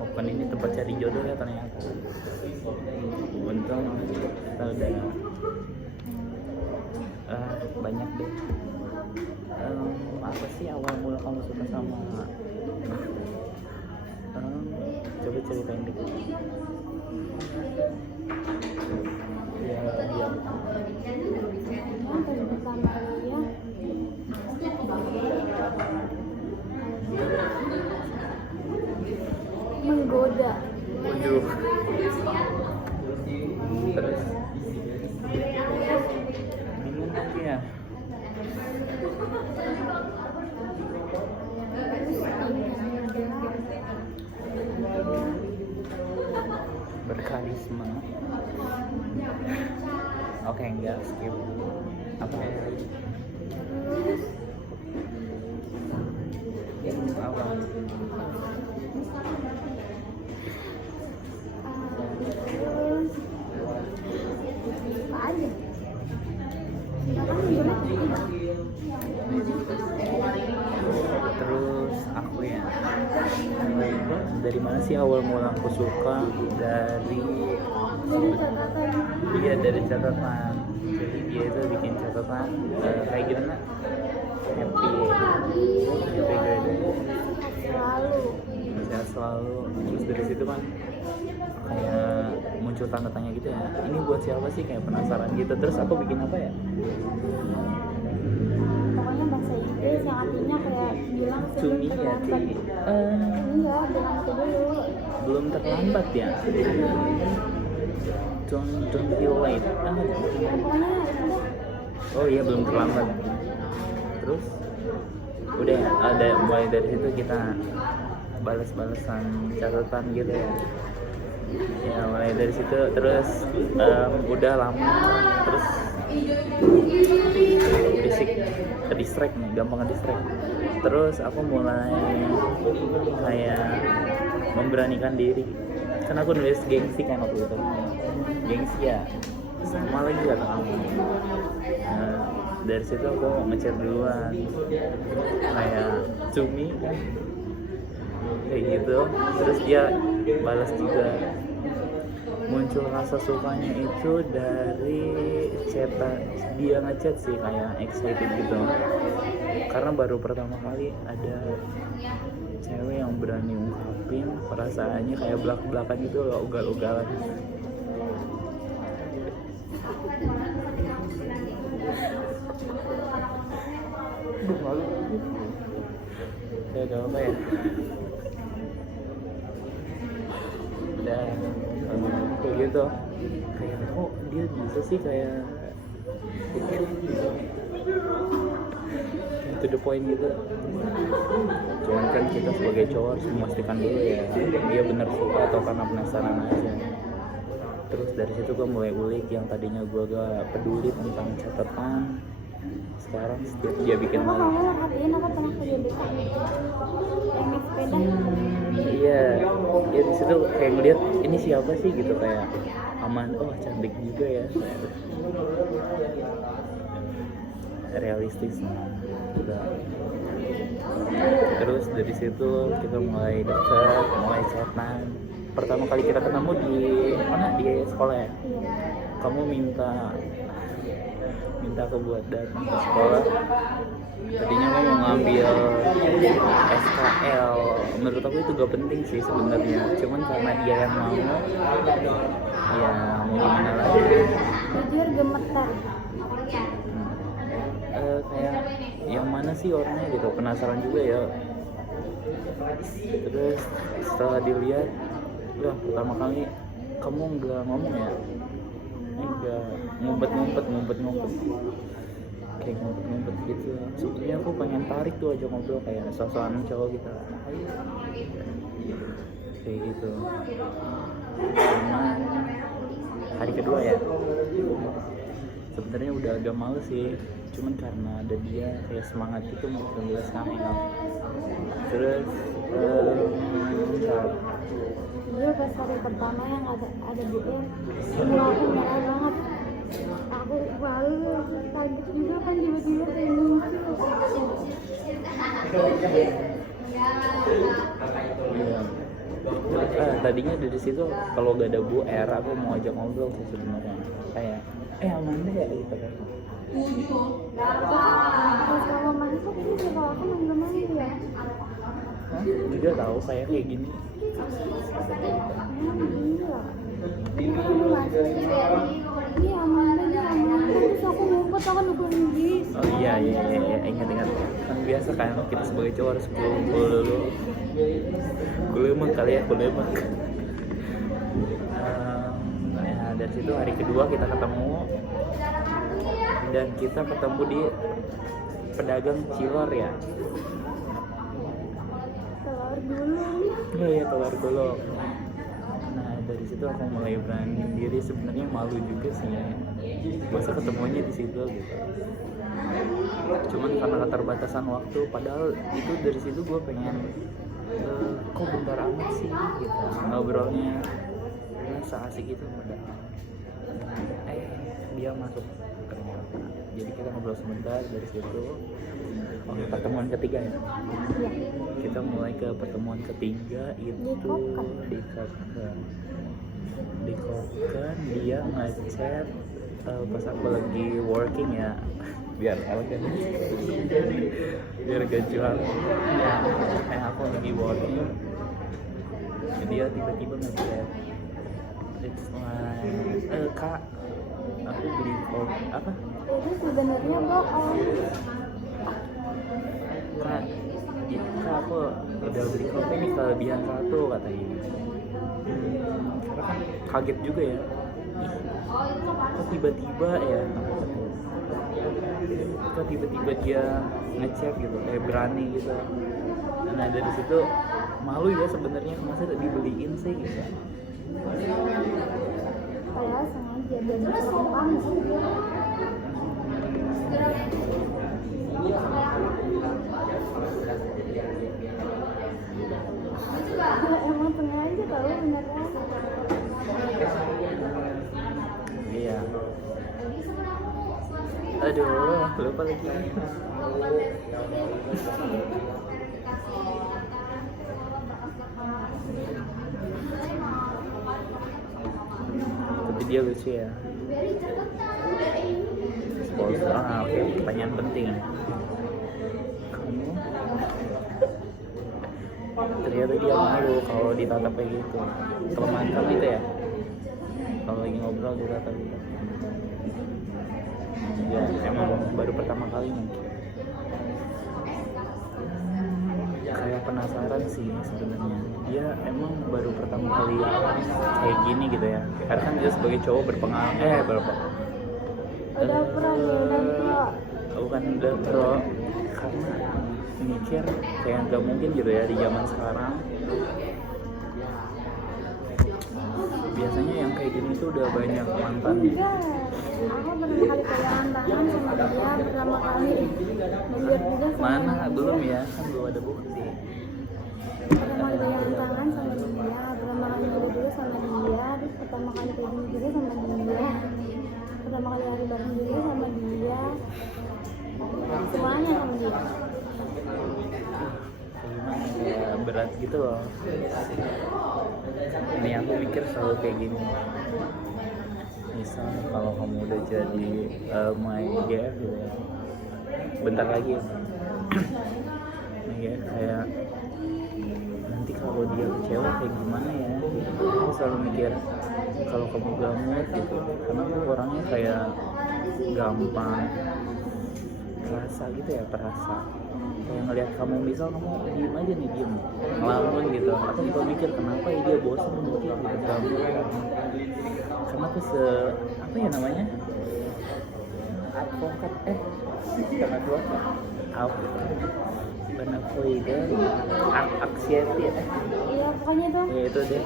Open ini tempat cari jodoh ya ternyata. Untung kita udah banyak deh. Apa sih awal mula kamu suka sama coba ceritain dikit. Ya dia pertama dia menggoda. waduh. Terus bingung lagi ya. Berkarisma. Oke, enggak skip. Apa ya? Apa? Apa aja? Terus aku ya, dari mana sih awal mula aku suka? Dari dari catatan. Jadi dia itu bikin catatan kayak gimana? Happy good, Selalu sehat selalu. Terus dari situ kan kayak muncul tanda tanya gitu ya, ini buat siapa sih, kayak penasaran gitu. Terus aku bikin apa ya, pokoknya bahasa Inggris yang artinya kayak bilang to me ya terlambat. Iya, bilang itu dulu. belum terlambat ya, don't feel late. Pokoknya itu deh. Oh iya, belum terlambat. Terus udah ada, mulai dari situ kita balas-balasan catatan gitu ya. Ya mulai dari situ terus udah lama, terus fisik ke distract nih, gampang ke distract. Terus aku mulai kayak memberanikan diri, kan aku nulis gengsi kan waktu itu. Gengsi ya sama lagi kata kamu. Nah, dari situ aku ngechat duluan kayak cumi kan kayak gitu. Terus dia balas juga. Muncul rasa sukanya itu dari dia ngechat sih, kayak excited gitu, karena baru pertama kali ada cewek yang berani ungkapin perasaannya kayak belak-belakan gitu loh, ugal-ugalan. Malu ya, gak apa ya. Dan kayak gitu, kayak kok dia bisa sih kayak to the point gitu. Cuman kan kita sebagai cowok harus memastikan dulu ya dia benar suka atau karena penasaran aja. Terus dari situ gue mulai ulik yang tadinya gue gak peduli tentang catatan, sekarang setiap dia bikin Kamu perhatiin apa pernah kerja di yang naik sepeda? Iya, ya di situ kayak ngeliat ini siapa sih gitu, kayak aman, oh cantik juga ya, realistis udah. Terus dari situ kita mulai dekat, mulai chatan. Pertama kali kita ketemu di mana, di sekolah ya. Kamu minta aku buat datang ke sekolah. Tadinya aku mau ngambil SKL, menurut aku itu gak penting sih sebenarnya, cuman karena dia yang mau, ya mau gimana lagi. Jujur gemetar. Kayak yang mana sih orangnya gitu, penasaran juga ya. Terus setelah dilihat, lah pertama kali kamu nggak ngomong ya, nggak ngumpet kayak ngumpet gitu. Sebenarnya aku pengen tarik tuh aja ngobrol kayak sosokan cowok gitu, kayak gitu. Cuman hari kedua ya, sebenarnya udah agak males sih, cuman karena ada dia kayak semangat gitu mau ngelas hangout. Terus Dia pas hari pertama yang ada dia, semua aku marah banget. Aku malu, kaget juga kan tiba-tiba kayak muncul. tadinya dari situ kalau gak ada Bu R aku mau ajak ngobrol sih sebenarnya, kayak Amanda ya gitu kan. Pas kalau main tuh ini sih kalau aku manggil ya. Hah? Juga tahu kayak gini. Gila. Ini masuk. Ini Amanda. Terus aku ngumpet, aku nungguin bis. Oh iya ingat kan biasa kan kita sebagai cowok harus kumpul dulu. Kulemek kali ya, kulemek. Ya, dari situ hari kedua kita ketemu dan kita ketemu di pedagang cilor ya. Telur gulung. Iya telur gulung. Nah dari situ aku mulai berani diri, sebenarnya malu juga sih ya. Masa ketemunya di situ gitu. Cuman karena keterbatasan waktu, padahal itu dari situ gue pengen kok bentar amat sih gitu ngobrolnya, seasik itu padahal. Dia masuk ternyata, jadi kita ngobrol sebentar dari situ. Pertemuan ketiga ya. Kita mulai ke pertemuan ketiga itu di Kokan. Dia ngechat pas aku lagi working ya, biar elegan, biar gak jual ya, kayak aku lagi working. Dia tiba-tiba ngechat, it's like Kak, aku beli apa? Itu sebenarnya bohong. Kak, aku udah beli kopi nih, kelebihan 1 katanya. Karena kan kaget juga ya, kok tiba-tiba ya, kok tiba-tiba dia ngechat gitu, kayak berani gitu. Nah dari situ malu ya sebenarnya, masa dibeliin sih gitu. Padahal sengaja biar berpeluang. Emang sengaja tau beneran. Iya. Aduh, lupa lagi. Tapi dia lucu ya. Sponsor, oke. Pertanyaan penting. Ternyata dia malu kalau ditatap kayak gitu. Kelemahan kamu itu ya, kalau lagi ngobrol ditatap gitu. Ya emang baru pertama kali mungkin. Kayak penasaran sih sebenarnya. Dia emang baru pertama kali kayak gini gitu ya. Karena kan dia sebagai cowok berpengalaman. Udah pro. Bukan udah pro, karena mikir kayak nggak mungkin gitu ya di zaman sekarang. Biasanya yang kayak gini tuh udah banyak mantan. Enggak. Aku pertama kali pegangan tangan sama dia, pertama kali belajar juga sama Mana dia. belum ya, kan belum ada bukti. Pertama kali pegangan tangan sama dia, pertama kali belajar juga sama dia, terus pertama kali kayak gini juga sama dia, pertama kali hari bareng juga sama dia, semuanya sama dia. Ya, berat gitu loh. Ini aku mikir selalu kayak gini. Misal kalau kamu udah jadi main GF gitu ya, bentar lagi ya. Ya kayak nanti kalau dia kecewa kayak gimana ya. Aku selalu mikir kalau kamu gamut gitu, karena aku orangnya kayak gampang perasa gitu ya, perasa. Kayak ngelihat kamu, misal kamu diem aja nih, ngelamun gitu, aku juga mikir kenapa ya dia bosan mungkin gitu, ganggu. Karena aku apa ya namanya, advokat bukan advokat, bukan avoider, anxiety ya. Iya pokoknya tuh. Ya itu deh.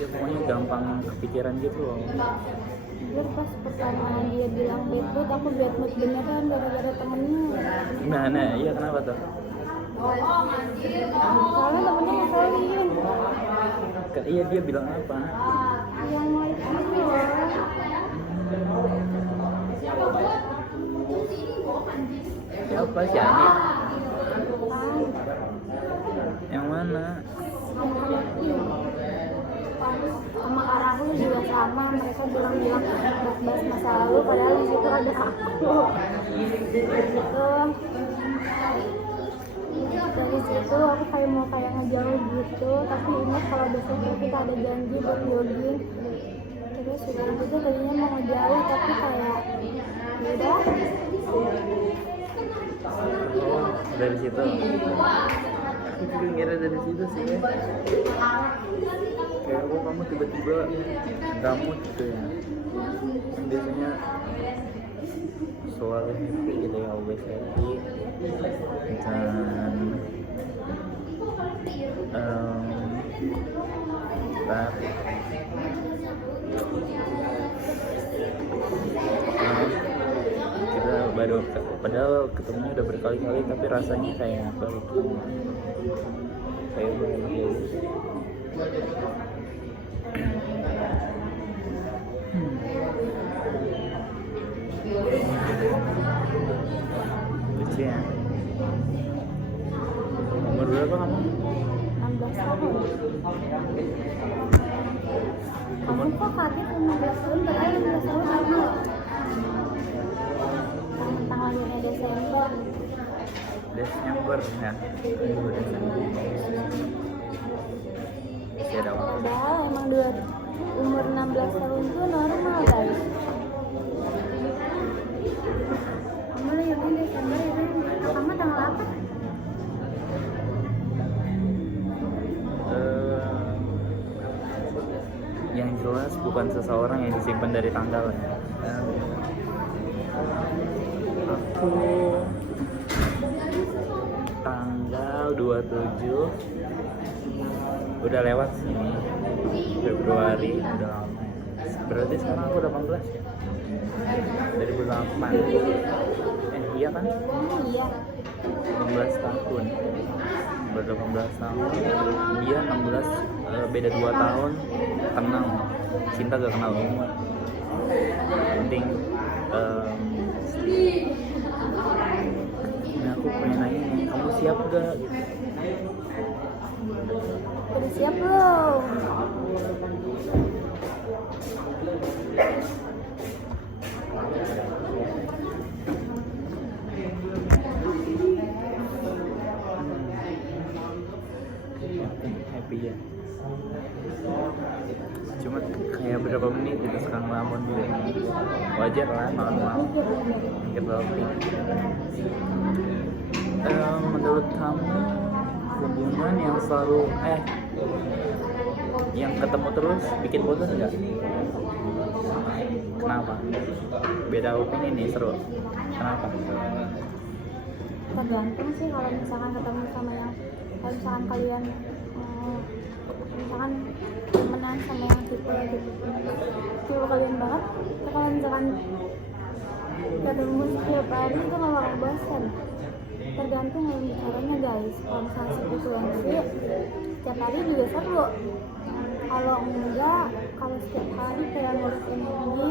Ya pokoknya gampang kepikiran gitu loh. Biar pas pertama dia bilang bad, aku bad mood beneran gara-gara temennya. Nah, iya kenapa tuh? Soalnya temennya ngeselin. Iya dia bilang apa? Yang like gitu loh. Siapa sih Ani? Kan, Yang mana? yang kalau sama Kak Rahul juga sama, mereka bilang bahas masa lalu padahal di situ ada aku gitu. Dari situ aku kayak mau ngejauh gitu, tapi ingat kalau besok kita ada janji buat jogging. Terus udah gitu tadinya mau ngejauh tapi kayak udah. Oh, dari situ. Aku juga ngira dari situ sih ya. Kayak kok kamu tiba-tiba nggak mood gitu ya. Kan biasanya selalu happy gitu ya, always happy. Dan kita baru padahal ketemunya udah berkali-kali tapi rasanya kayak baru kayak baru lucu ya. Umur berapa kamu? 16 tahun. Kamu kok kaget 16 tahun? Padahal 16 tahun lama. Tanggalnya Desember. Desember ya. Masih ada waktu. Padahal emang umur 16 tahun itu normal guys. Kamu lahirnya Desember itu kamu tanggal apa? Yang jelas bukan seseorang yang disimpan dari tanggal ya. Aku tanggal 27 udah lewat sih, Februari udah lama ya. Berarti sekarang aku 18 ya, dari bulan 8. Iya kan? Iya. 16 tahun, ber 18 tahun, dia 16, beda 2 tahun. Tenang, cinta gak kenal umur. Penting nah aku pengen nanya nih, kamu siap gak? Udah siap belum? Happy ya. Cuma kayak berapa menit itu sekarang lamun dulu. Wajar lah malam-malam mikir berapa. Menurut kamu hubungan yang selalu yang ketemu terus bikin bosan nggak? Kenapa? Beda opini nih, seru. Kenapa? Tergantung sih, kalau misalkan ketemu sama yang kalau misalkan kalian misalkan temenan sama yang tipe kalian banget, kalau misalkan ketemu setiap hari itu nggak bakal bosan. Tergantung yang bicaranya guys. Kalau misalnya frekuensi setiap hari juga seru. Kalau enggak, kalau setiap hari kayak ngurus energi,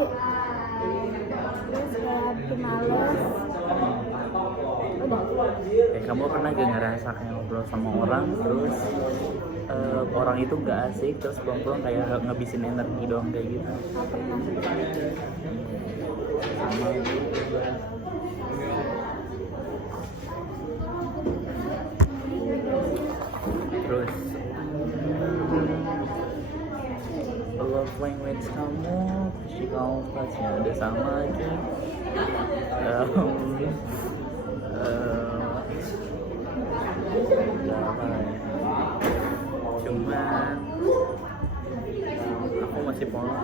terus kayak bikin males, udah. Kamu pernah gak ngerasa kayak ngobrol sama orang terus orang itu gak asik, terus pulang-pulang kayak ngabisin energi doang kayak gitu? Nggak pernah. Sama. Terus love language kamu, pasti kamu pasnya udah sama lagi. Cuman aku masih polos.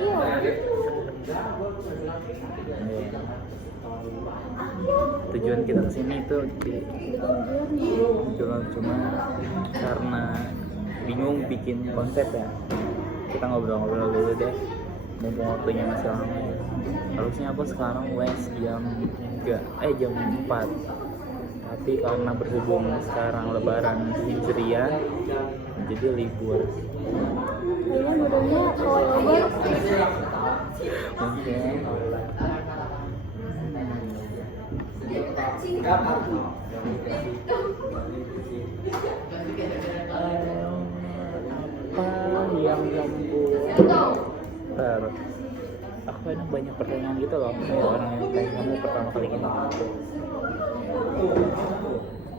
Iya. Tujuan kita kesini itu cuma karena bingung bikin konsep ya. Kita ngobrol-ngobrol dulu deh, mumpung waktunya masih lama ya. Harusnya aku sekarang jam 4, tapi karena berhubung sekarang lebaran Hijriah jadi libur. Kayaknya bodohnya awal obor. Mungkin apa yang membuat Aku kadang banyak pertanyaan gitu loh, kayak orang yang kayak kamu pertama kali kenal.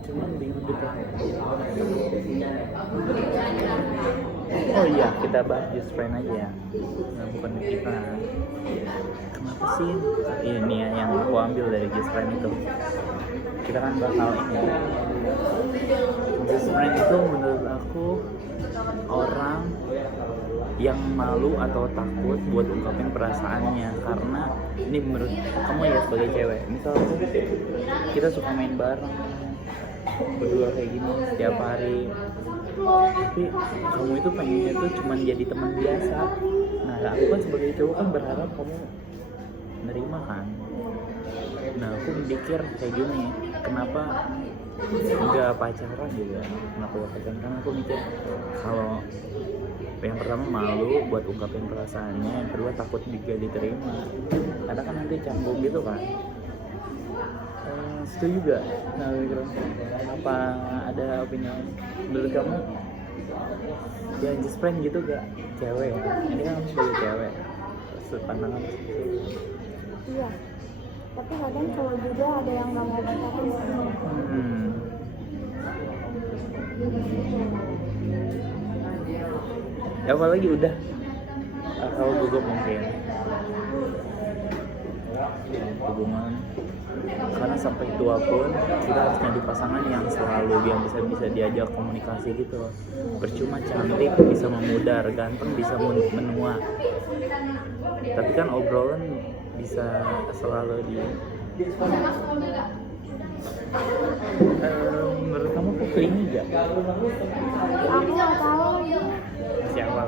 Cuman bingung gitu. Oh iya, kita bahas just friend aja ya. Nah, bukan kita. Kenapa sih ini ya yang aku ambil dari just friend itu? Kita kan bakal ini. Just friend itu menurut aku orang yang malu atau takut buat ungkapin perasaannya, karena ini menurut kamu ya sebagai cewek, misal kita suka main bareng berdua kayak gini setiap hari, tapi kamu itu pengennya tuh cuman jadi teman biasa. Nah aku kan sebagai cowok kan berharap kamu nerima kan. Nah aku mikir kayak gini, kenapa nggak pacaran juga, kenapa gak pacaran? Karena aku mikir kalau yang pertama malu buat ungkapin perasaannya, yang kedua takut juga diterima, karena kan nanti canggung gitu kan. Setuju juga. Nah, apa ada opini menurut kamu yang just friend gitu gak cewek ya? Ini kan kamu sebagai cewek, sudut pandangan. Iya, tapi kadang cowok juga ada yang nggak mau pacaran. Ya apalagi udah kalau gugup mungkin hubungan, karena sampai tua pun kita harus nyari pasangan yang selalu yang bisa diajak komunikasi gitu. Percuma cantik bisa memudar, ganteng bisa menua, tapi kan obrolan bisa selalu di menurut kamu aku clingy gak? Aku nggak tahu. Masih awal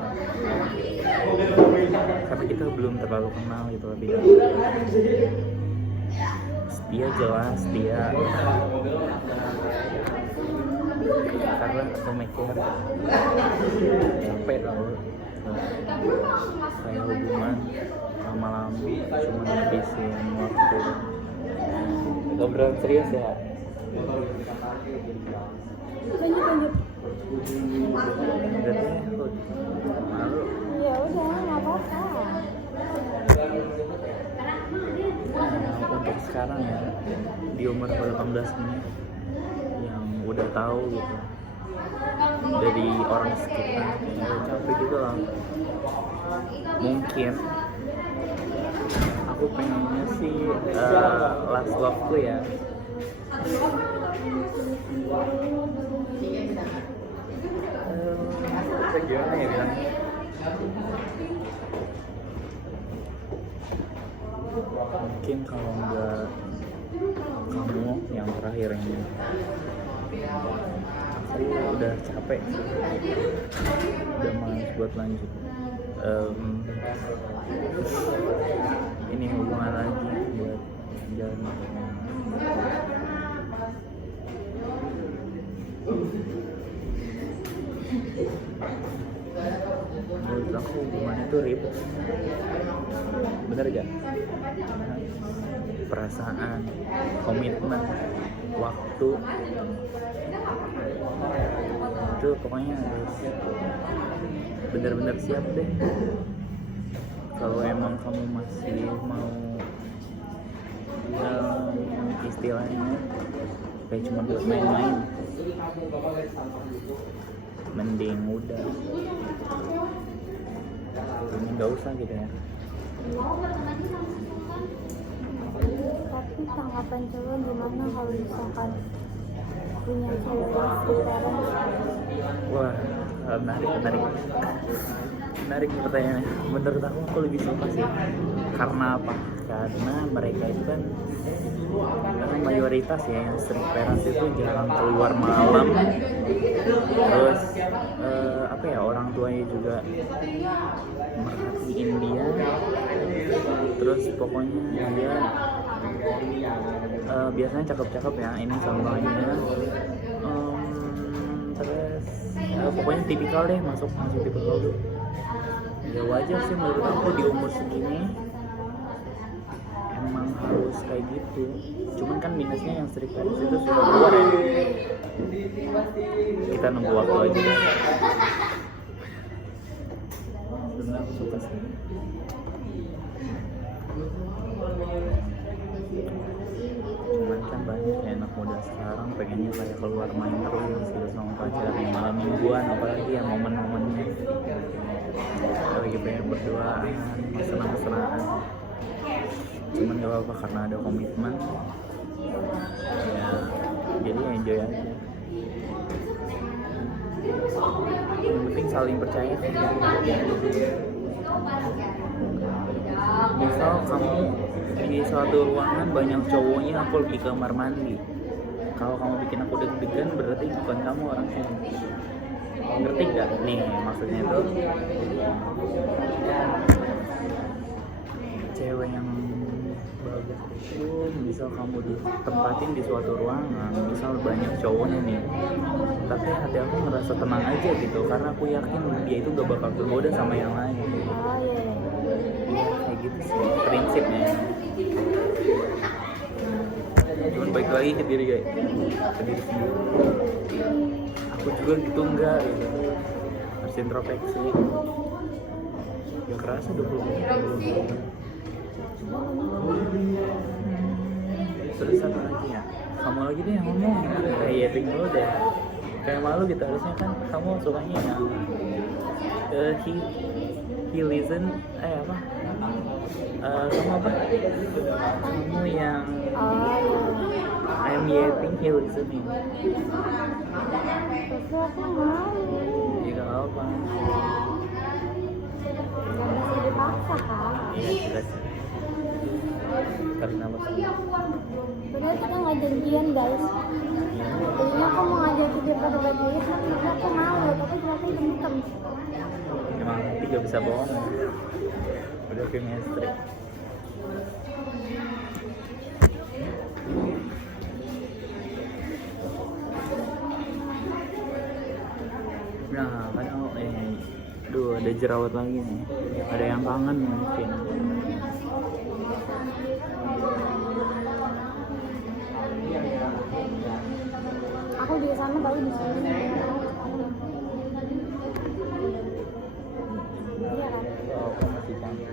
karena kita belum terlalu kenal gitu lebih. Setia jelas setia, karena aku mikir capek tau kayak hubungan lama-lama cuma ngabisin waktu. Ngobrol serius ya. Lanjut. Malu. Ya udah, nggak apa-apa. Untuk sekarang ya, di umur 18 ini yang udah tahu gitu dari orang sekitar, udah capek gitu lah. Mungkin aku pengennya sih last love-ku ya gimana ya bilang, mungkin kalau enggak kamu yang terakhir ini, aku udah capek sih, udah malas buat lanjut ini hubungan lagi buat jalan. Menurut aku hubungan itu ribet, bener gak? Perasaan, komitmen, waktu, itu pokoknya harus benar-benar siap deh. Kalau emang kamu masih mau istilahnya kayak cuma buat main-main, mending udah ini nggak usah gitu ya. Tapi tanggapan cowok gimana kalau misalkan punya cewek sekitaran? Wah, menarik pertanyaannya. Menurut aku lebih suka sih. Karena apa? Karena mereka itu kan mayoritas ya yang strict parents itu jarang keluar malam. Terus apa ya, orang tuanya juga merhatiin dia. Terus pokoknya dia biasanya cakep-cakep ya, ini contohnya. Terus pokoknya tipikal deh, masuk tipikal dulu. Ya wajar sih menurut aku di umur segini emang harus kayak gitu. Cuman kan minusnya yang strict parents itu sudah keluar ya. Kita nunggu waktu aja. benar aku suka sih. Cuman kan banyak ya anak muda sekarang pengennya kayak keluar main terus gitu sama pacarnya, malam mingguan apalagi ya momen-momennya lagi pengen berduaan, mesra-mesraan. Cuman gak apa-apa karena ada komitmen ya, jadi enjoy aja. Yang penting saling percaya sih. Misal kamu di suatu ruangan banyak cowoknya, aku lebih ke kamar mandi. Kalau kamu bikin aku deg-degan berarti bukan kamu orangnya. Ngerti gak? Nih maksudnya tuh cewek yang bagus itu misal kamu ditempatin di suatu ruangan, misal banyak cowoknya nih, tapi hati aku ngerasa tenang aja gitu karena aku yakin dia itu gak bakal tergoda sama yang lain. Oh iya. Kayak gitu sih prinsipnya. Cuman baik lagi ke diri guys, ke diri sendiri. Aku juga gitu enggak gitu. Harus introspeksi. Gak kerasa 20 menit. Terus apa lagi ya? Kamu lagi deh yang ngomong. Kayak yaping dulu deh. Kayak malu gitu harusnya kan kamu sukanya yang he listen apa? Kamu apa? Kamu yang I'm yapping, he listening. Tapi aku malu. Ya gak apa. Gak bisa dipaksa kan? Iya jelas. Karena apa? Padahal kita nggak janjian guys. Tadinya aku mau ngajak dia pada baju hitam, tapi aku malu. Tapi ternyata hitam. Emang nanti gak bisa bohong. Udah chemistry. Nah kan duh ada jerawat lagi nih. Ada yang kangen mungkin. Aku juga sama tahu di sini. Iya kan? Oh, aku masih cantik.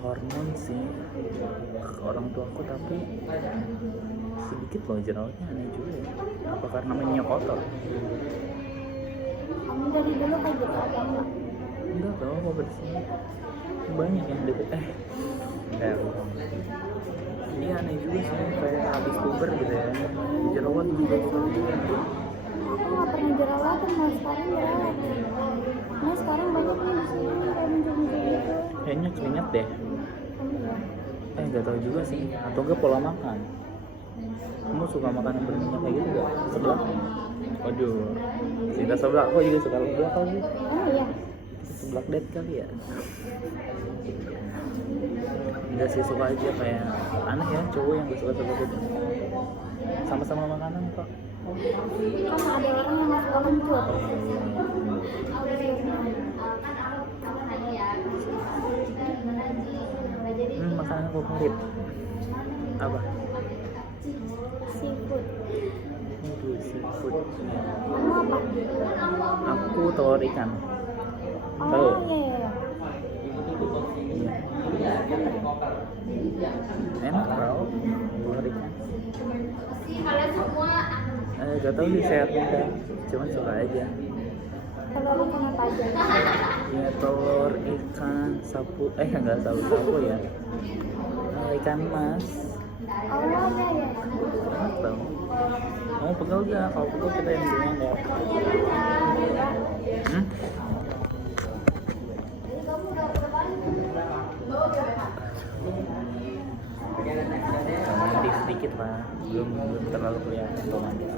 Hormon sih orang tuaku, tapi sedikit loh jerawatnya, aneh juga ya. Apa karena minyak kotor? Kamu dari dulu kayak gitu atau enggak? Enggak tahu apa bersih. Banyak yang deket enggak bohong. Iya aneh juga sih kayak habis puber gitu ya. Jerawat juga. Aku nggak pernah jerawatan, mas sekarang jerawat. Mas sekarang banyak nih di sini kayak muncul-muncul gitu. Kayaknya keringat deh. Nggak tahu juga sih. Atau enggak pola makan. Kamu suka makan yang berminyak kayak gitu nggak? Sebelah? Waduh, cinta sebelah. Aku juga suka sebelah kali. Oh iya. Sebelah dead kali ya. Enggak sih, suka aja kayak aneh ya cowok yang gak suka sebelah dead. Sama-sama makanan kok. Kan ada orang yang nggak suka kencur. Makanan favorit apa? Seafood. Aduh, seafood. Kamu apa? Aku telur ikan. Tahu? Oh iya. Enak tau telur ikan. Gak tau sih sehat enggak, cuman suka aja. Telur ikan apa aja? Ya telur ikan sapu, enggak sapu ya. Ikan mas. Oh iya iya. Enak tau. Mau pegel gak? Kalau pegel kita yang belinya enggak. Romantis sedikit lah, belum terlalu kelihatan romantis.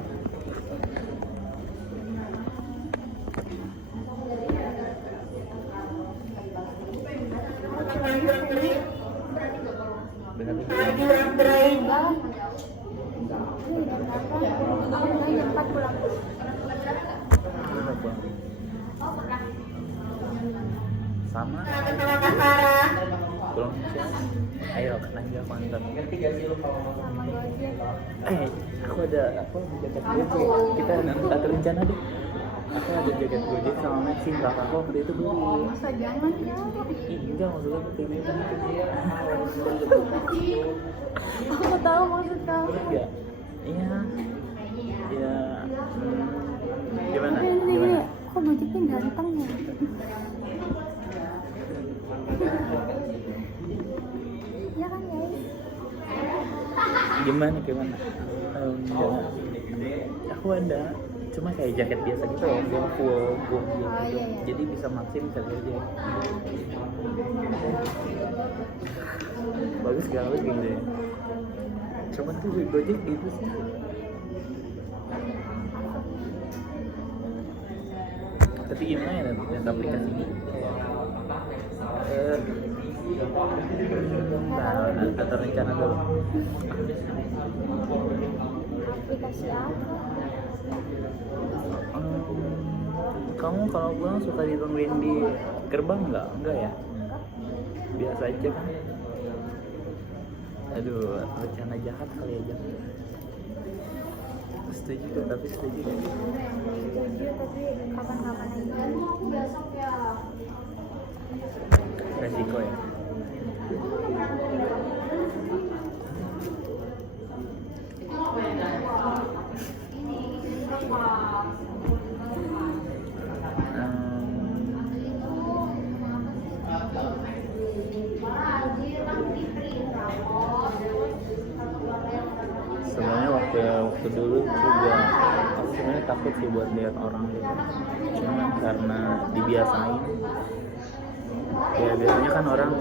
Benar nih. Enggak. Aku udah cepat pulang. Berapa? Sama. Belum siap. Ayo nanti aku antar. sama Gojek. Aku ada apa jaket Gojek. Kita ada rencana deh. Aku ada jaket Gojek sama Maxi, kakak aku waktu itu beli. Masa jangan ya? Ih, enggak maksudnya kayak gitu. Aku tahu maksud kamu. Iya. Iya. Iya. Gimana? Tapi ini Gimana? kok Gojeknya ganteng ya? Ya kan guys? Gimana? Aku ada, cuma kayak jaket biasa gitu loh, yang full gitu. Iya. Jadi bisa maksim kali aja. Bagus gak bagus gitu ya. Cuman tuh Gojek gitu sih. Tapi gimana ya lihat aplikasi ini? Nah, ada rencana dulu. Aplikasi apa? Kamu kalau pulang suka ditungguin di gerbang nggak? Enggak ya? Biasa aja kan? Aduh, rencana jahat kali aja. Setuju tuh, tapi setuju. Setuju, tapi kapan-kapan aja. Resiko ya. Sebenarnya waktu dulu juga aku sebenarnya takut sih buat lihat orang gitu, cuma karena dibiasain. Ya biasanya kan orang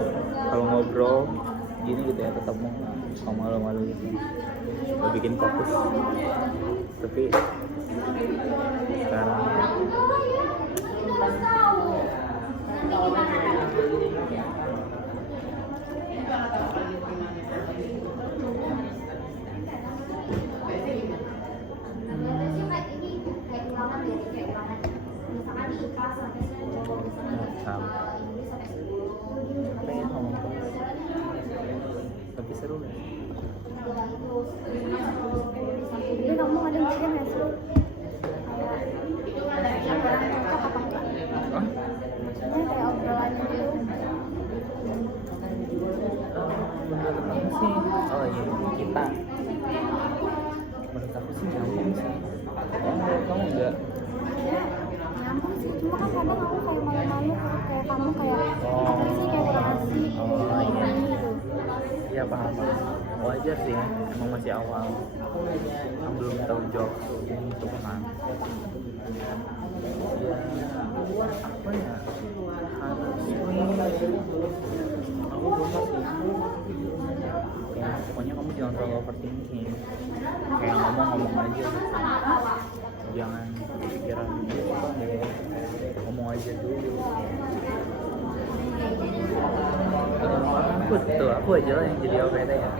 kalau ngobrol gini gitu ya tetap mau suka malu-malu gitu, lo bikin fokus. Tapi sekarang sama apa ya ngomong tapi seru lah. Jadi kamu ada mikir nggak sih? Kayak siapa yang cocok apa enggak? Hah? Maksudnya kayak obrolan gitu. Menurut aku sih, oh iya kita. Menurut aku sih nyambung sih. Oh, menurut kamu enggak? Nyambung sih, cuma kan kadang aku kayak malu-malu kayak kamu kayak apa sih kayak kurang asik gitu. Ya paham. Wajar sih, emang masih awal. Belum tahu jokes gitu kan. Ya apa ya? Harus aku lupa sih. Ya pokoknya kamu jangan terlalu overthinking. Kayak ngomong aja gitu. Jangan pikiran apa gitu. Ngomong aja dulu. Aku aja lah yang jadi OPT ya.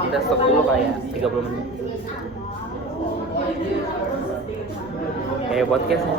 Kita stop dulu kayak 30 menit. Kayak podcast ya.